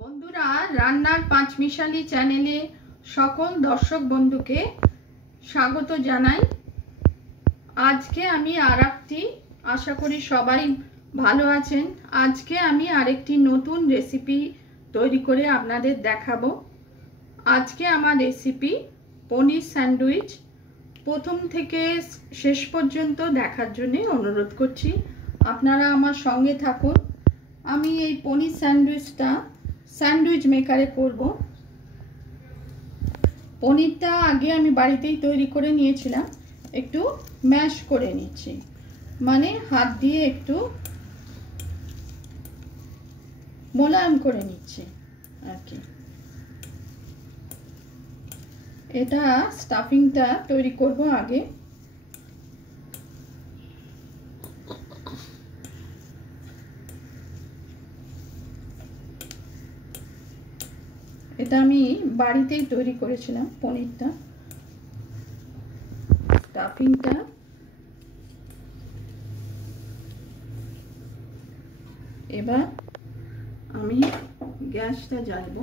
বন্ধুরা, রান্নার পাঁচমিশালি চ্যানেলে সকল দর্শক বন্ধুকে স্বাগত জানাই। আজকে আমি আরেকটি, আশা করি সবাই ভালো আছেন, আজকে আমি আরেকটি নতুন রেসিপি তৈরি করে আপনাদের দেখাবো। আজকে আমার রেসিপি পনির স্যান্ডউইচ। প্রথম থেকে শেষ পর্যন্ত দেখার জন্য অনুরোধ করছি, আপনারা আমার সঙ্গে থাকুন। আমি এই পনির স্যান্ডউইচটা স্যান্ডউইচ মেকারে করব। পনিরটা আগে আমি বাড়িতেই তৈরি করে নিয়েছিলাম, একটু ম্যাশ করে নিচ্ছি, মানে হাত দিয়ে একটু মোলায়েম করে নিচ্ছি আর কি। এটা স্টাফিংটা তৈরি করব আগে। এটা আমি বাড়িতেই তৈরি করেছিলাম পনিরটা। স্টাফিংটা এবার আমি গ্যাসটা জ্বালবো।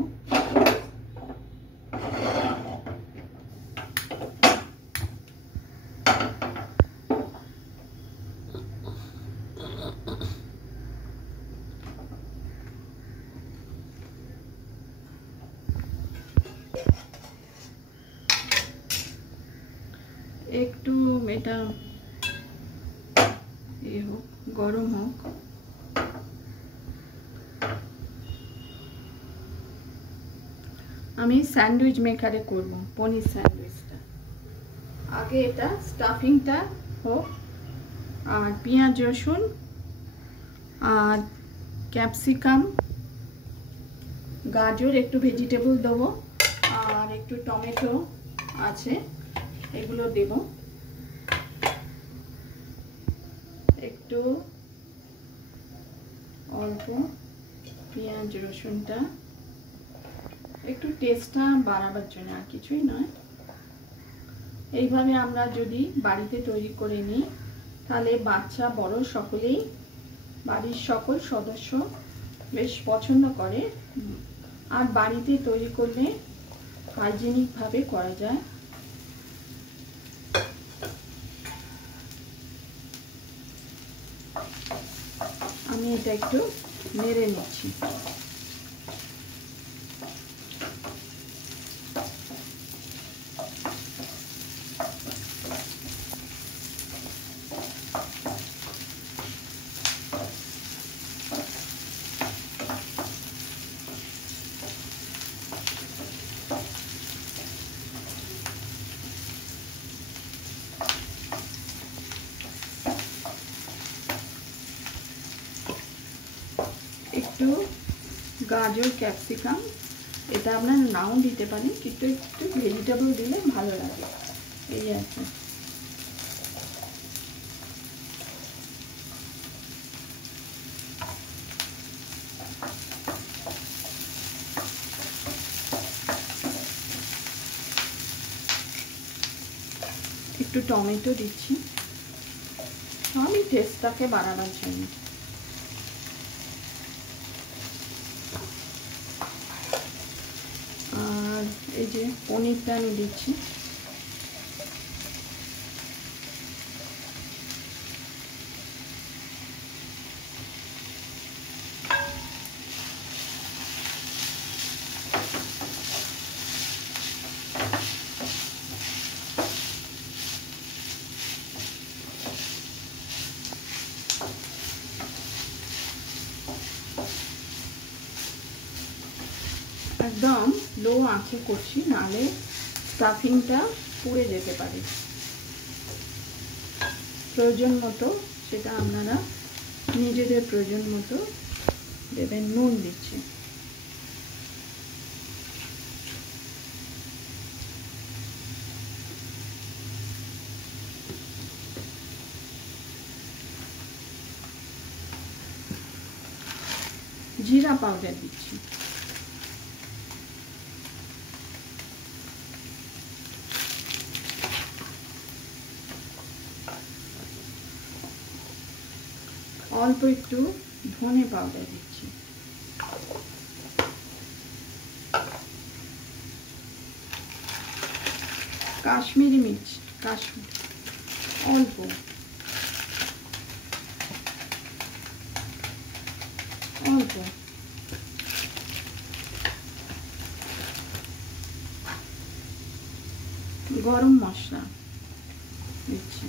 একটু এটা হোক, গরম হোক। আমি স্যান্ডউইচ মেকারে করব পনির স্যান্ডউইচটা। আগে এটা স্টাফিংটা হোক, আর পেঁয়াজ রসুন আর ক্যাপসিকাম, গাজর, একটু ভেজিটেবল দেবো, আর একটু টমেটো আছে, এগুলো দেব। একটু অল্প পেঁয়াজ রসুনটা একটু টেস্টটা বাড়াবার জন্য, আর কিছুই নয়। এইভাবে আমরা যদি বাড়িতে তৈরি করে নিই, তাহলে বাচ্চা বড় সকলেই, বাড়ির সকল সদস্য বেশ পছন্দ করে। আর বাড়িতে তৈরি করলে হাইজেনিকভাবে করা যায়। আমি এটা একটু নেড়ে নিচ্ছি। একটু গাজর ক্যাপসিকাম, এটা আপনারা নাও দিতে পারেন, কিন্তু একটু ভেজিটেবল দিলে ভালো লাগে। এই আছে। একটু টমেটো দিচ্ছি, আমি টেস্টটাকে বাড়াবার জন্য। আর এই যে পনিরটা আমি দিচ্ছি। একদম লো আঁচে করছি, নাহলে স্টাফিংটা পুড়ে যেতে পারে। প্রয়োজন মতো সেটা আপনারা নিজেদের প্রয়োজন মতো দেবেন। নুন দিচ্ছি। জিরা পাউডার দিচ্ছি। অল্প একটু ধনে পাউডার দিচ্ছি। কাশ্মীরি মির্চ, অল্প অল্প গরম মশলা দিচ্ছি।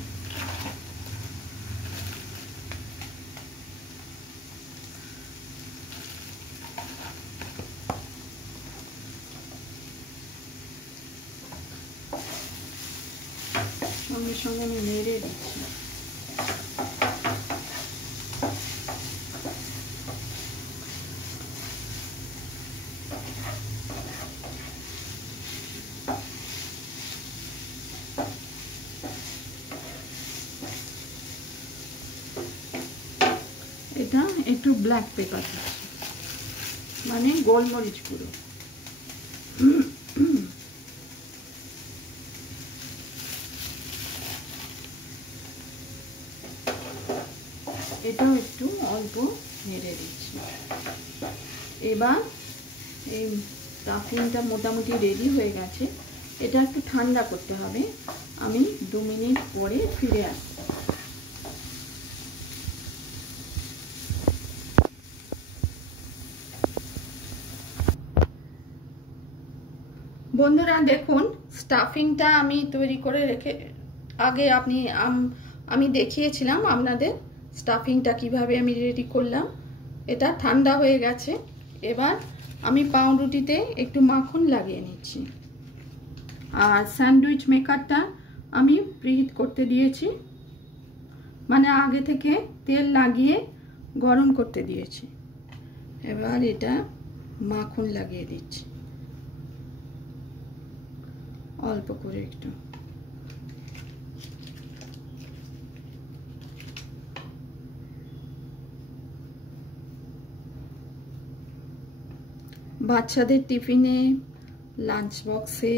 সঙ্গে সঙ্গে আমি নেড়ে দিচ্ছি। এটা একটু ব্ল্যাক পেপার দিচ্ছি, মানে গোলমরিচ গুঁড়ো। এটাও একটু অল্প নেড়ে দিচ্ছি। এবার এই স্টাফিংটা মোটামুটি রেডি হয়ে গেছে। এটা একটু ঠান্ডা করতে হবে। আমি 2 মিনিট পরে ফিরে আসব। বন্ধুরা দেখুন, স্টাফিংটা আমি তৈরি করে রেখে আগে আমি দেখিয়েছিলাম আপনাদের স্টাফিংটা কিভাবে আমি রেডি করলাম। এটা ঠান্ডা হয়ে গেছে। এবার আমি পাউরুটিতে একটু মাখন লাগিয়ে নিচ্ছি। আর স্যান্ডউইচ মেকারটা আমি প্রিহিট করতে দিয়েছি, মানে আগে থেকে তেল লাগিয়ে গরম করতে দিয়েছি। এবার এটা মাখন লাগিয়ে দিচ্ছি অল্প করে একটু। বাচ্চাদের টিফিনে, লাঞ্চ বক্সে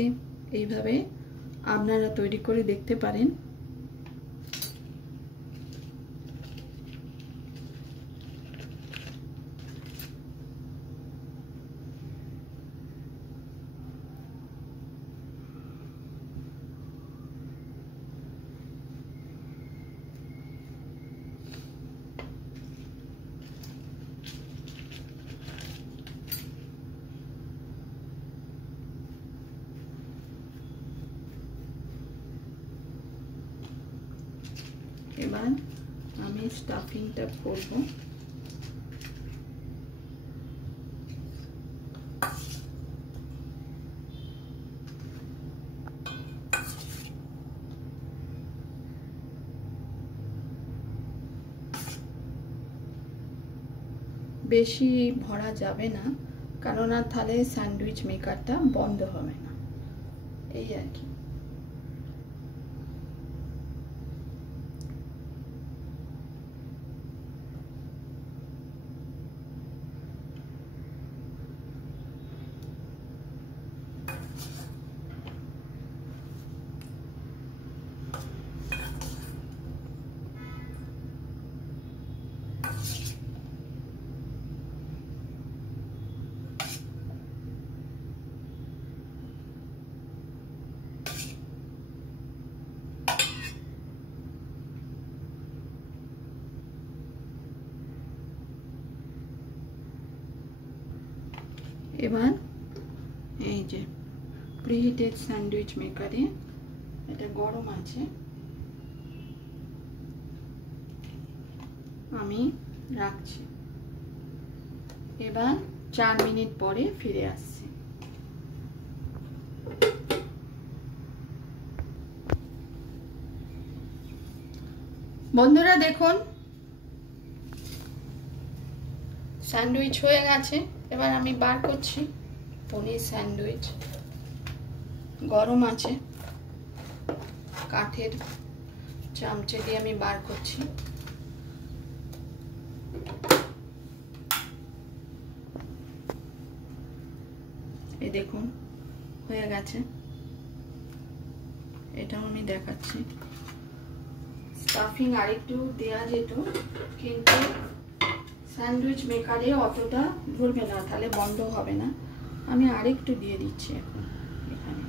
এইভাবে আপনারা তৈরি করে দেখতে পারেন। এবার আমি স্টাফিংটা করব। বেশি ভরা যাবে না, কারণ আর তাহলে স্যান্ডউইচ মেকারটা বন্ধ হবে না, এই আর কি। এবার এই যে প্রিহিটেড স্যান্ডউইচ মেকারে এটা গরম আছে, আমি রাখছি। এবার 4 মিনিট পরে ফিরে আসছি। বন্ধুরা দেখুন, স্যান্ডউইচ হয়ে গেছে। এবার আমি বার করছি পনির স্যান্ডউইচ। গরম আছে, কাঠের চামচে দিয়ে আমি বার করছি। এই দেখুন হয়ে গেছে, এটাও আমি দেখাচ্ছি। স্টাফিং আরেকটু দেওয়া যেত, কিন্তু স্যান্ডউইচ মেকারে অতটা ধরবে না, তাহলে বন্ধ হবে না। আমি আরেকটু দিয়ে দিচ্ছি এখন এখানে।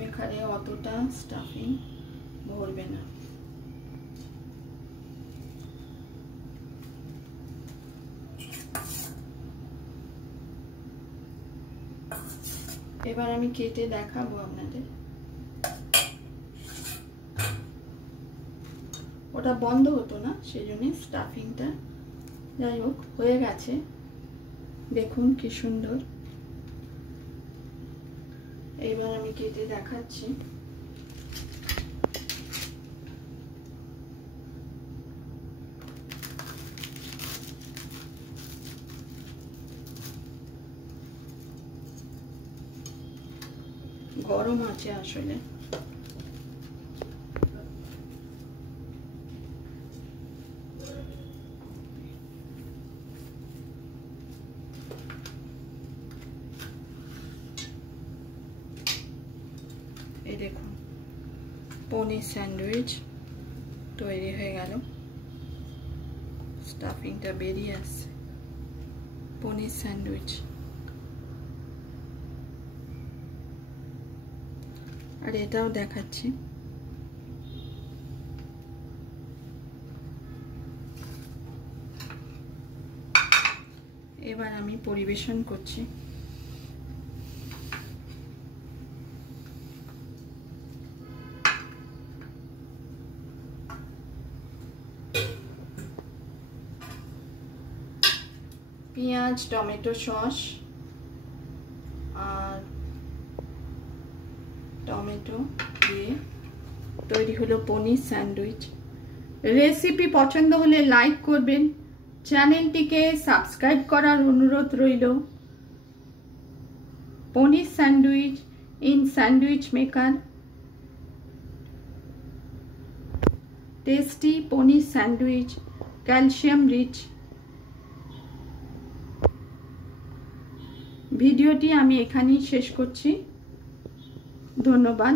মেকারে অতটা স্টাফিং ভরবে না। এবার আমি কেটে দেখাবো আপনাদের। ওটা বন্ধ হতো না, সেই জন্য স্টাফিংটা, যাই হোক হয়ে গেছে। দেখুন কি সুন্দর। এবার আমি কেটে দেখাচ্ছি। গরম আছে আসলে। এই দেখুন পনির স্যান্ডউইচ তৈরি হয়ে গেল। স্টাফিংটা বেরিয়ে আসছে। পনির স্যান্ডউইচ। আর এটাও দেখাচ্ছি। এবার আমি পরিবেশন করছি। পেঁয়াজ টমেটো সস আর টমেটো দিয়ে তৈরি হলো পনির স্যান্ডউইচ। রেসিপি পছন্দ হলে লাইক করবেন, চ্যানেলটিকে সাবস্ক্রাইব করার অনুরোধ রইল। Paneer sandwich in sandwich maker. Tasty paneer sandwich, calcium rich. ভিডিওটি আমি এখানেই শেষ করছি। ধন্যবাদ।